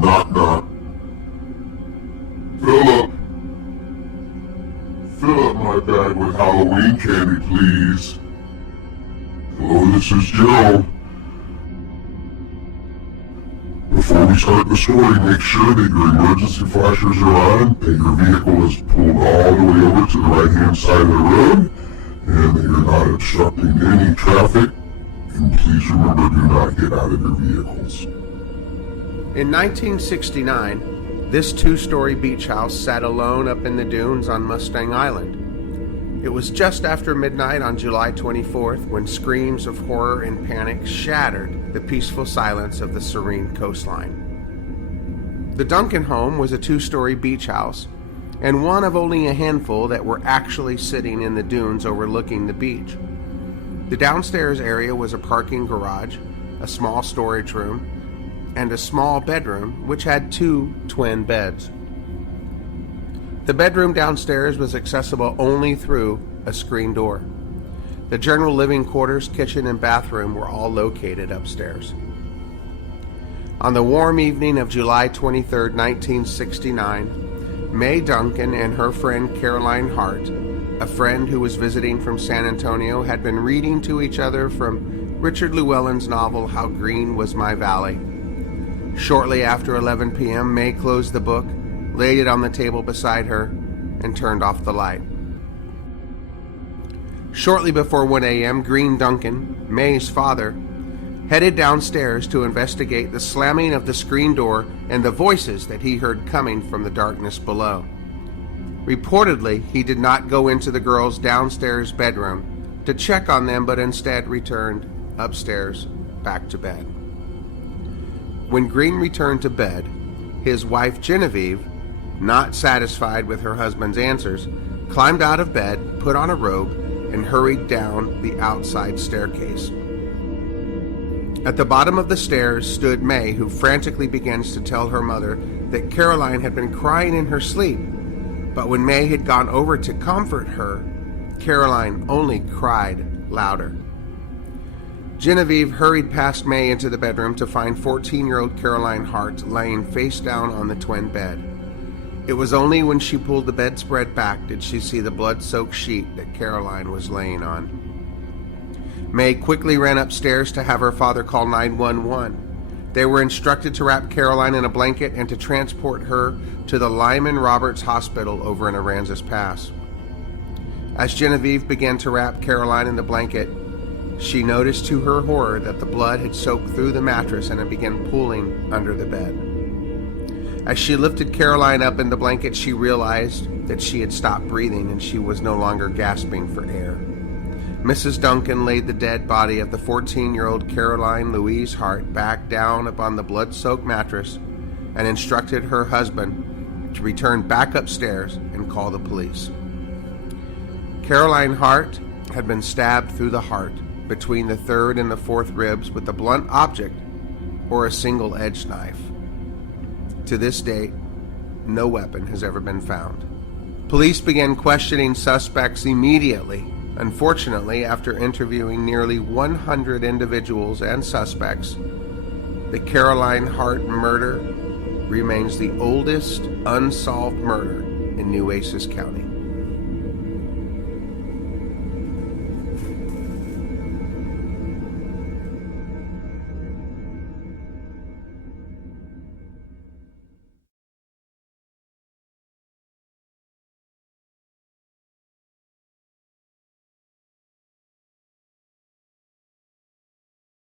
Knock, knock. Philip! Fill up my bag with Halloween candy, please. Hello, this is Joe. Before we start the story, make sure that your emergency flashers are on, that your vehicle is pulled all the way over to the right-hand side of the road, and that you're not obstructing any traffic. And please remember, do not get out of your vehicles. In 1969, this two-story beach house sat alone up in the dunes on Mustang Island. It was just after midnight on July 24th when screams of horror and panic shattered the peaceful silence of the serene coastline. The Duncan home was a two-story beach house, and one of only a handful that were actually sitting in the dunes overlooking the beach. The downstairs area was a parking garage, a small storage room, and a small bedroom which had 2 twin beds. The bedroom downstairs was accessible only through a screen door. The general living quarters, kitchen, and bathroom were all located upstairs. On the warm evening of July 23, 1969, Mae Duncan and her friend Caroline Harte, a friend who was visiting from San Antonio, had been reading to each other from Richard Llewellyn's novel How Green Was My Valley. Shortly after 11 p.m., Mae closed the book, laid it on the table beside her, and turned off the light. Shortly before 1 a.m., Green Duncan, Mae's father, headed downstairs to investigate the slamming of the screen door and the voices that he heard coming from the darkness below. Reportedly, he did not go into the girls' downstairs bedroom to check on them, but instead returned upstairs back to bed. When Green returned to bed, his wife Genevieve, not satisfied with her husband's answers, climbed out of bed, put on a robe, and hurried down the outside staircase. At the bottom of the stairs stood Mae, who frantically begins to tell her mother that Caroline had been crying in her sleep, but when Mae had gone over to comfort her, Caroline only cried louder. Genevieve hurried past Mae into the bedroom to find 14-year-old Caroline Harte laying face down on the twin bed. It was only when she pulled the bedspread back did she see the blood-soaked sheet that Caroline was laying on. Mae quickly ran upstairs to have her father call 911. They were instructed to wrap Caroline in a blanket and to transport her to the Lyman Roberts Hospital over in Aransas Pass. As Genevieve began to wrap Caroline in the blanket, she noticed to her horror that the blood had soaked through the mattress and it began pooling under the bed. As she lifted Caroline up in the blanket, she realized that she had stopped breathing and she was no longer gasping for air. Mrs. Duncan laid the dead body of the 14-year-old Caroline Louise Harte back down upon the blood-soaked mattress and instructed her husband to return back upstairs and call the police. Caroline Harte had been stabbed through the heart between the third and the fourth ribs with a blunt object or a single-edged knife. To this date, no weapon has ever been found. Police began questioning suspects immediately. Unfortunately, after interviewing nearly 100 individuals and suspects, the Caroline Harte murder remains the oldest unsolved murder in Nueces County.